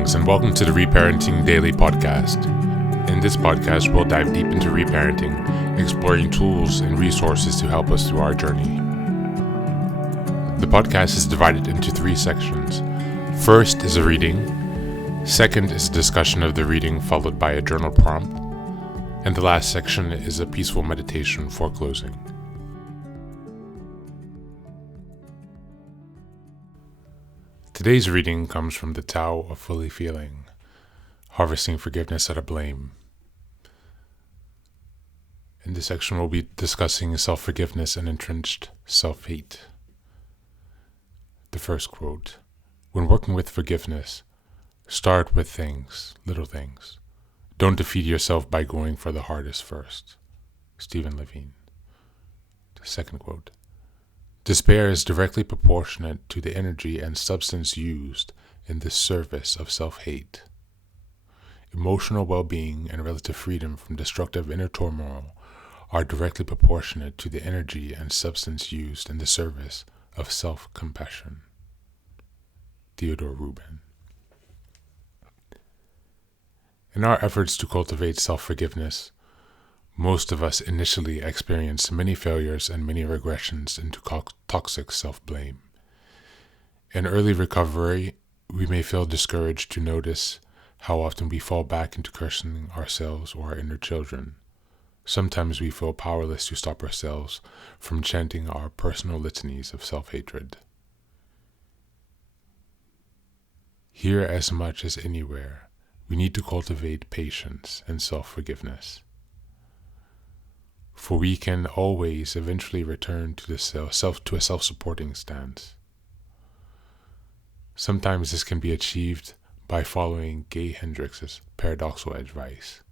Greetings and welcome to the Reparenting Daily podcast. In this podcast, we'll dive deep into reparenting, exploring tools and resources to help us through our journey. The podcast is divided into 3 sections. First is a reading. Second is a discussion of the reading followed by a journal prompt. And the last section is a peaceful meditation for closing. Today's reading comes from the Tao of Fully Feeling, Harvesting Forgiveness Out of Blame. In this section, we'll be discussing self-forgiveness and entrenched self-hate. The first quote: when working with forgiveness, start with things, little things. Don't defeat yourself by going for the hardest first. Stephen Levine. The second quote: despair is directly proportionate to the energy and substance used in the service of self-hate. Emotional well-being and relative freedom from destructive inner turmoil are directly proportionate to the energy and substance used in the service of self-compassion. Theodore Rubin. In our efforts to cultivate self-forgiveness, most of us initially experience many failures and many regressions into toxic self-blame. In early recovery, we may feel discouraged to notice how often we fall back into cursing ourselves or our inner children. Sometimes we feel powerless to stop ourselves from chanting our personal litanies of self-hatred. Here, as much as anywhere, we need to cultivate patience and self-forgiveness. For we can always eventually return to a self-supporting stance. Sometimes this can be achieved by following Gay Hendricks' paradoxical advice,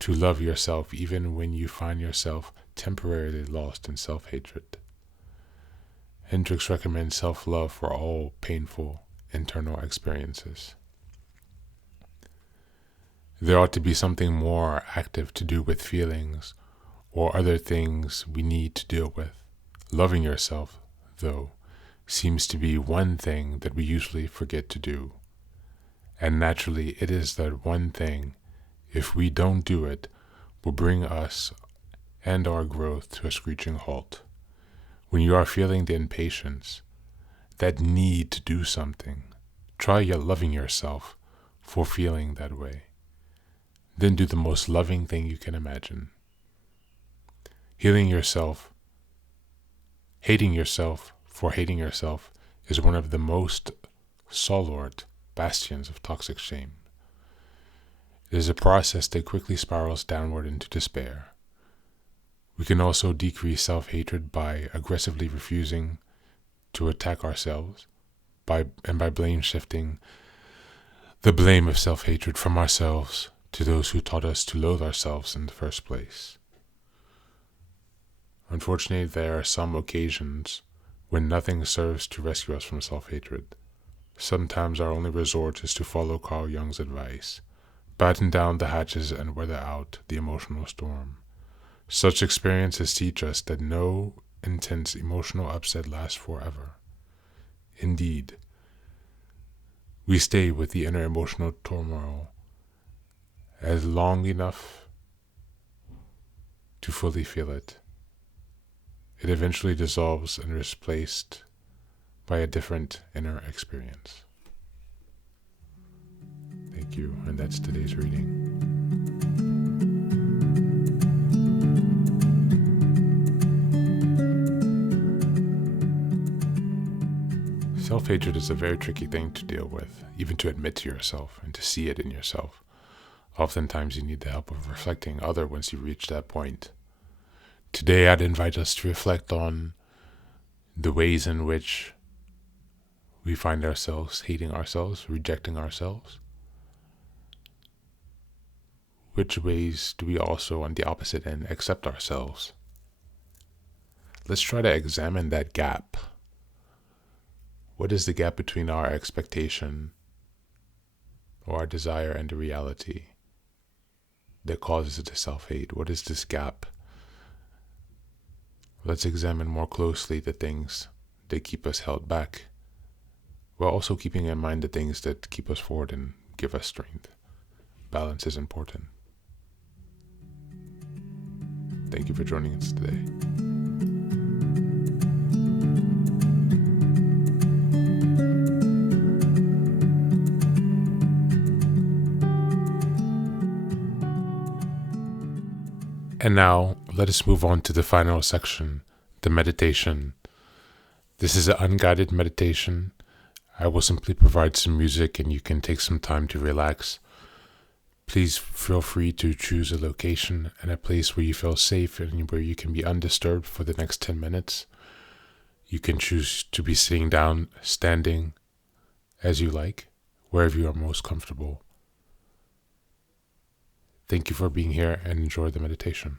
to love yourself even when you find yourself temporarily lost in self-hatred. Hendricks recommends self-love for all painful internal experiences. There ought to be something more active to do with feelings or other things we need to deal with. Loving yourself, though, seems to be one thing that we usually forget to do. And naturally, it is that one thing, if we don't do it, will bring us and our growth to a screeching halt. When you are feeling the impatience, that need to do something, try loving yourself for feeling that way. Then do the most loving thing you can imagine. Hating yourself for hating yourself is one of the most stalwart bastions of toxic shame. It is a process that quickly spirals downward into despair. We can also decrease self-hatred by aggressively refusing to attack ourselves, by blame shifting the blame of self-hatred from ourselves to those who taught us to loathe ourselves in the first place. Unfortunately, there are some occasions when nothing serves to rescue us from self-hatred. Sometimes our only resort is to follow Carl Jung's advice: batten down the hatches and weather out the emotional storm. Such experiences teach us that no intense emotional upset lasts forever. Indeed, we stay with the inner emotional turmoil as long enough to fully feel it. It eventually dissolves and is replaced by a different inner experience. Thank you, and that's today's reading. Self-hatred is a very tricky thing to deal with, even to admit to yourself and to see it in yourself. Oftentimes you need the help of reflecting other once you reach that point. Today I'd invite us to reflect on the ways in which we find ourselves hating ourselves, rejecting ourselves. Which ways do we also, on the opposite end, accept ourselves? Let's try to examine that gap. What is the gap between our expectation or our desire and the reality that causes the self-hate? What is this gap? Let's examine more closely the things that keep us held back, while also keeping in mind the things that keep us forward and give us strength. Balance is important. Thank you for joining us today. And now, let us move on to the final section, the meditation. This is an unguided meditation. I will simply provide some music and you can take some time to relax. Please feel free to choose a location and a place where you feel safe and where you can be undisturbed for the next 10 minutes. You can choose to be sitting down, standing, as you like, wherever you are most comfortable. Thank you for being here and enjoy the meditation.